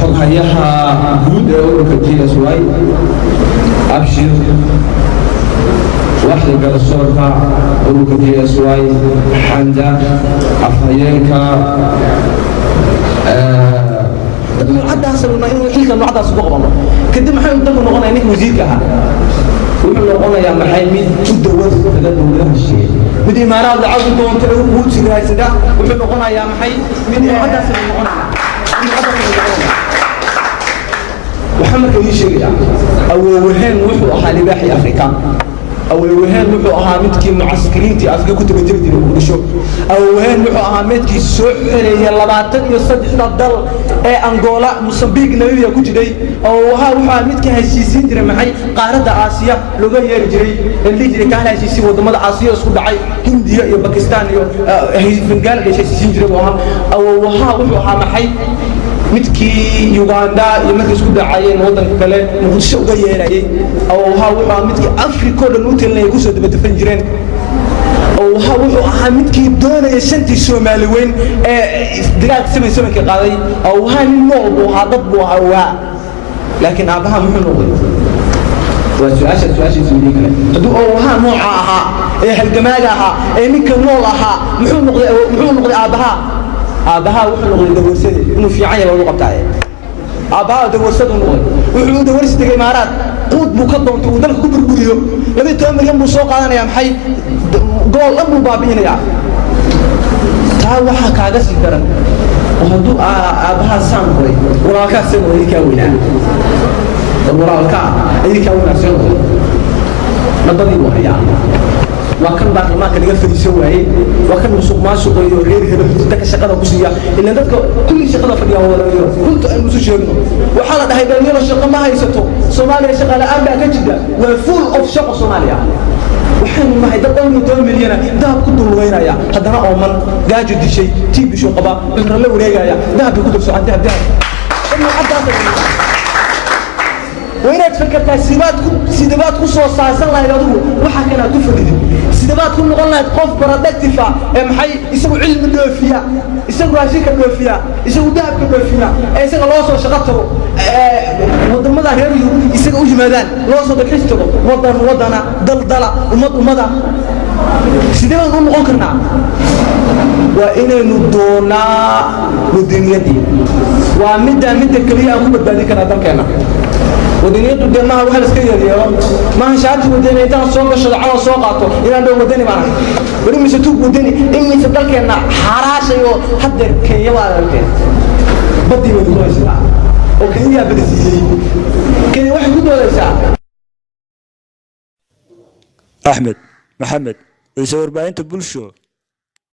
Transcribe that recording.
xoghayaha guud ee ururka GSY abshir واحدة قرصوركا ururka GSY xanda afhayeenka عدها سلونا إنه حيل كانوا عدها سبوق بالله كده محل تقول نقولنا إنك وزيركها وإحنا نقولنا يا محمد تدور هذا دولة الشيء بدي ما رأى العرض دون تعود بوت سجاي سدا وإحنا نقولنا يا محمد من عدها سلونا محمد كل شيء أو وهن وحو أهل باحي أفريقيا أو وهن وحو أهامتك معسكرين تي أفريقيا كنت بتبدي نقولشوا أو وهن وحو أهامتك سحر يلباتن يصدق الضل أنغولا موسمبيق نبيه كجدي أو ها وحو أهامتك هالشيسين جري معي قارة آسيا لغة يرجري اللي جري كان هالشيسي وضمد آسيا سود عي هندية يا باكستان يا فنجان ليش هالشيسين جري وها أو ها وحو أهامحي midkii Uganda iyo markii isku dhacayeen wadanka kale muqdisho uga yeerayay oo waxa uu midkii Afrika oo dhan u talay ku soo dabadafan jireen oo waxa uu ahaa midkii doonaya shantii Soomaali weyn ee dagaal sameeyay ka qaaday oo waxa nin noob oo hadad buu ahaa laakiin aabaha muxuu noqday وسؤال سؤالي كله هدو أوها نوعها هالجماعها ninka nool ahaa muxuu noqday aabaha wuxuu noqday dawarsade inuu fiican yahay lagu qabtay aabaha dawarsade wuxuu dawarsi tagay Imaaraad quud buu ka doontay uu dalka ku burburiyo 12 milyan buu soo qaadanaya maxay gool dhan buu baabiinaya taa waxa kaaga sii daran haduu aabaha saamray walaalka sameeyay ka weynaa walaalka ay ka wanaagsan nabadii wahaya وكان بعد ما كان يفري سواه وكان مسوق ما سوق يوريه هذا تك شقة كوسية إن ذاك كل شقة فريا ولا يور كنت المسوشينه وحالة هاي بنينا الشقة ما هي ستو سوماليا شقة الآن بقى جدا وفول أوف شقة سوماليا وحين ما هي دقوني 2 مليون ذهب كله وين يا هذا أنا أمم جاجد شيء تيجي شو قبا بكرة له وريجا يا ذهب كله سعد ذهب إنه حتى وين تفكرت سيدبات كوسو ساسن لا يدو waxa kana ku fadhido sidabaad ku noqon lahayd qof baradactifa ee maxay isagu cilmi dhoofiya isagu raashika dhoofiya isagu dahabka dhoofiya ee isaga loo soo shaqo tago wadamada reer Yurub isaga u yimaadaan loo soo dalxiisto wadana daldala ummada sidabaad u noqon karnaa waa inaynu doonaa wadaniyadii waa midda kaliya aan ku badbaadin karnaa dalkeena ودنيته دمها وحال اسكير يا ما شاعت ودني تان سوق شد على سوقاته الى دو ودني معنا ولي مستوق ودني اني سدلكنا حراشيو حد كيا والكين بدي ودويسا او كيا بدسي كي واحد كدوليسا احمد محمد يصور باينت بولشو